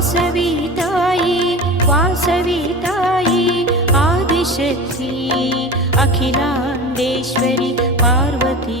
वासवीतायी वासवीतायी आदिशक्ति अखिलान्देश्वरी पार्वती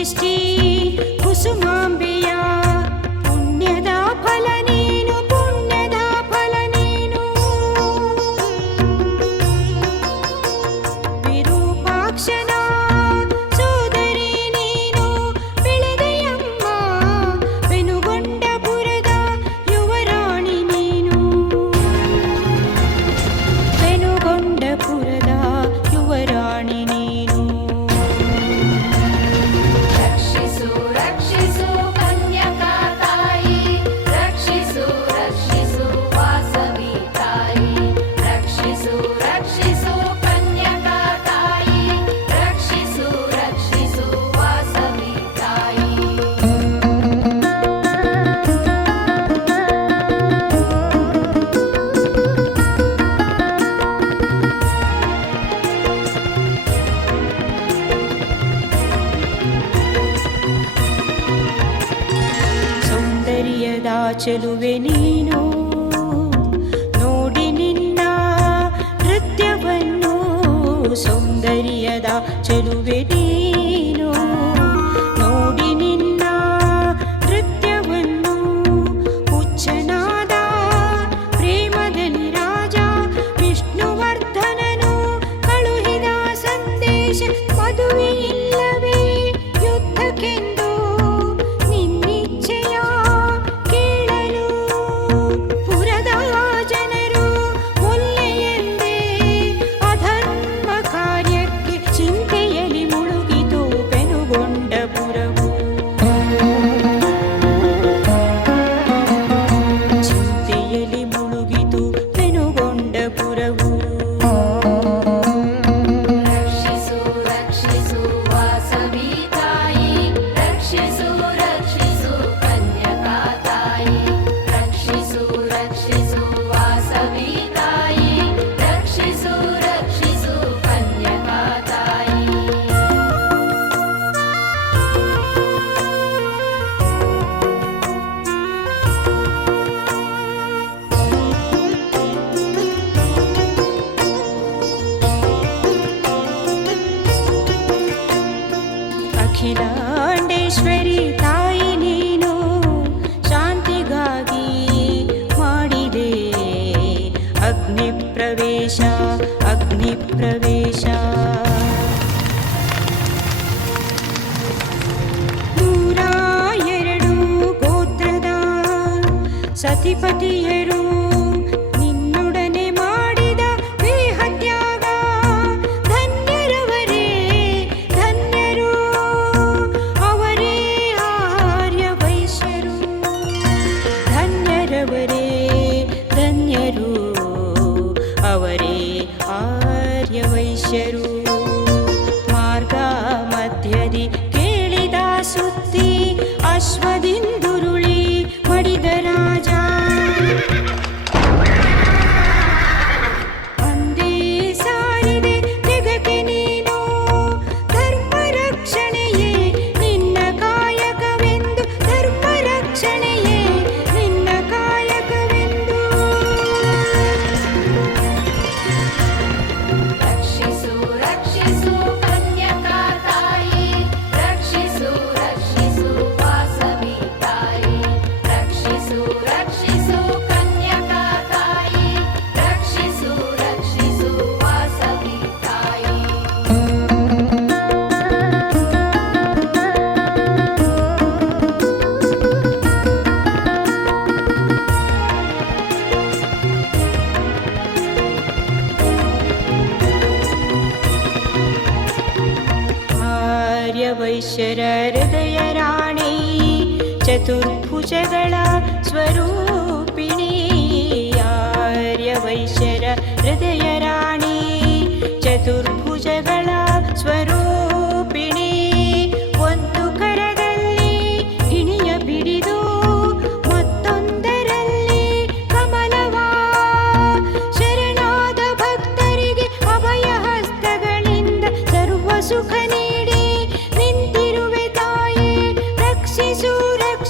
सृष्टि कुसुमा ಚೆಲುವೆ ನೀನು. ನೋಡಿ ನಿನ್ನ ನೃತ್ಯವನ್ನು ಸೌಂದರ್ಯದ ಚೆಲುವೆ प्रवेश दूरा गोत्रदा सतिपतिहरू Quiero... वैशरहृदयराणी चतुर्भुजगणा स्वरूप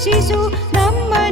ನಿಂತಿರುವೆ ತಾಯೇ ರಕ್ಷಿಸು ರಕ್ಷಿಸು ನಮ್ಮನು